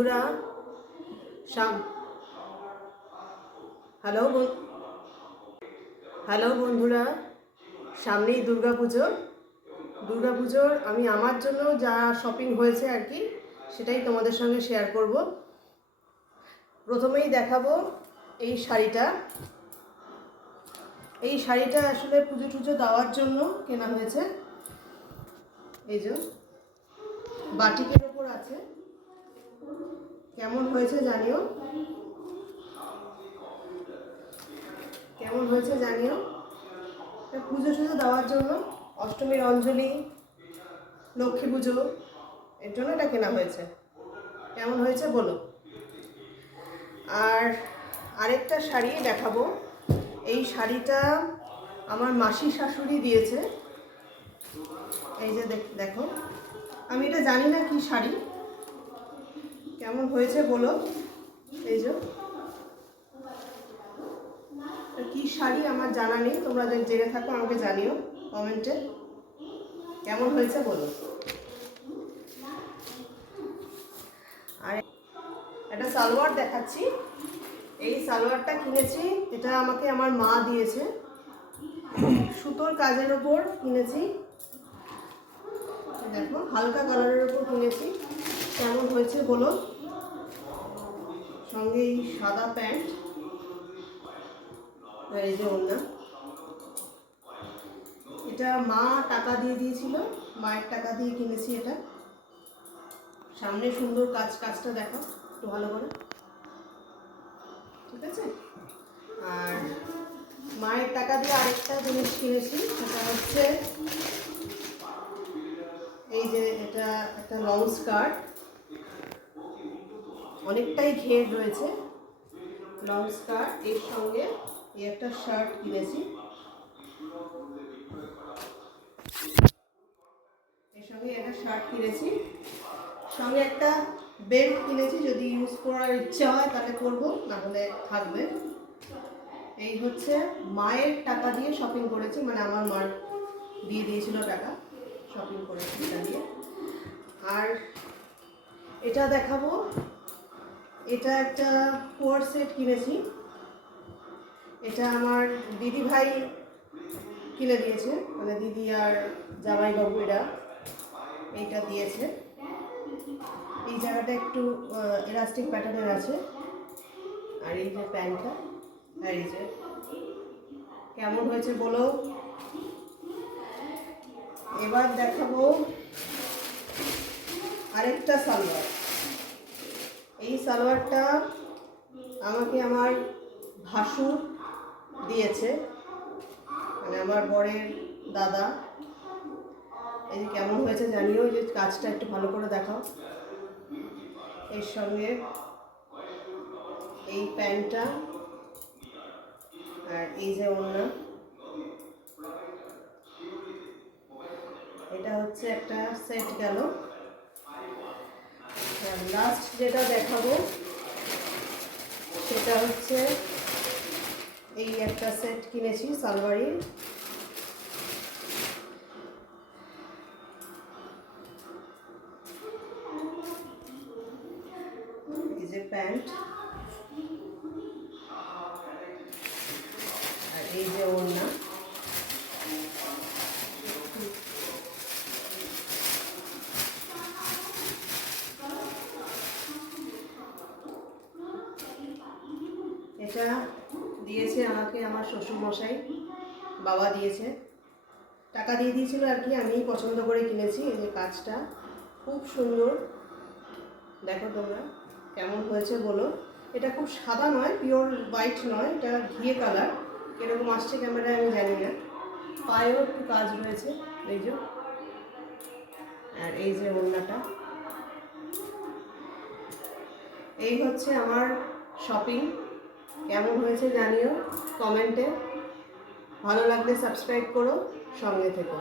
বন্ধুরা hello hello বন্ধুরা, সামনেই দুর্গাপুজোর আমি আমার জন্য যা শপিং হয়েছে আর কি সেটাই তোমাদের সঙ্গে শেয়ার করব। প্রথমেই দেখাবো এই শাড়িটা আসলে পুজো টুজো দেওয়ার জন্য কেনা হয়েছে। এই যে বাটিকের ওপর আছে, কেমন হয়েছে জানিও। পুজো টুজো দেওয়ার জন্য, অষ্টমীর অঞ্জলি, লক্ষ্মী পুজো, এর জন্য এটা কেনা হয়েছে। কেমন হয়েছে বলো। আর আরেকটা শাড়ি দেখাবো। এই শাড়িটা আমার মাসি শাশুড়ি দিয়েছে। এই যে দেখো, আমি এটা জানি না কি শাড়ি, কেমন হয়েছে বলো। এই যে কি শাড়ি আমার জানা নেই, তোমরা যদি জেনে থাকো আমাকে জানিও কমেন্টে, কেমন হয়েছে বলো। আর একটা সালোয়ার দেখাচ্ছি। এই সালোয়ারটা কিনেছি, এটা আমাকে আমার মা দিয়েছে, সুতোর কাজের ওপর কিনেছি। দেখো হালকা কালারের ওপর কিনেছি, কেমন হয়েছে বলো। সঙ্গে এই সাদা প্যান্ট, আর এই যে ওড়না। এটা মা টাকা দিয়ে দিয়েছিল, মায়ের টাকা দিয়ে কিনেছি এটা। সামনে সুন্দর কাজটা দেখো একটু ভালো করে, ঠিক আছে। আর মায়ের টাকা দিয়ে আরেকটা জিনিস কিনেছি, সেটা হচ্ছে এই যে এটা একটা লং স্কার্ট, অনেকটাই ঘের রয়েছে লং স্কার্ট। এর সঙ্গে এই একটা শার্ট কিনেছি, সঙ্গে একটা বেল্ট কিনেছি, যদি ইউজ করার ইচ্ছা হয় তাহলে করবো, না হলে থাকবে। এই হচ্ছে মায়ের টাকা দিয়ে শপিং করেছি, মানে আমার মা দিয়ে দিয়েছিল টাকা, শপিং করেছি এটা দিয়ে। আর এটা দেখাবো, এটা একটা 4 সেট কিনেছি। এটা আমার দিদি ভাই কিনে দিয়েছে, মানে দিদি আর জামাইবাবু এরা এইটা দিয়েছে। এই জায়গাটা একটু এলাস্টিক প্যাটার্নের আছে। আর এই যে প্যান্টটা, আর এই যে কেমন হয়েছে বলো। এবার দেখাবো আরেকটা সালোয়ার। এই সালোয়ারটা আমাকে আমার ভাসুর দিয়েছে, মানে আমার বরের দাদা। এই যে কেমন হয়েছে জানিও, যে কাজটা একটু ভালো করে দেখাও। এর সঙ্গে এই প্যান্টটা, আর এই যে ওড়না। এটা হচ্ছে একটা সেট গেল। লাস্ট যেটা দেখাবো সেটা হচ্ছে এই একটা সেট কিনেছি সালোয়ারের। এই যে প্যান্ট, আর এই যে ওড়না। এটা দিয়েছে আমাকে আমার শ্বশুরমশাই, বাবা দিয়েছে, টাকা দিয়ে দিয়েছিল আর কি, আমি পছন্দ করে কিনেছি। এই যে কাজটা খুব সুন্দর, দেখো তোমরা কেমন হয়েছে বলো। এটা খুব সাদা নয়, পিওর হোয়াইট নয়, এটা ঘিয়ে কালার, এরকম আসছে ক্যামেরায় আমি জানি না। পায়েও একটু কাজ রয়েছে, এই যে। আর এই যে ওড়নাটা। এই হচ্ছে আমার শপিং, কেমন হয়েছে জানিও কমেন্টে। ভালো লাগলে সাবস্ক্রাইব করো, সঙ্গে থেকো।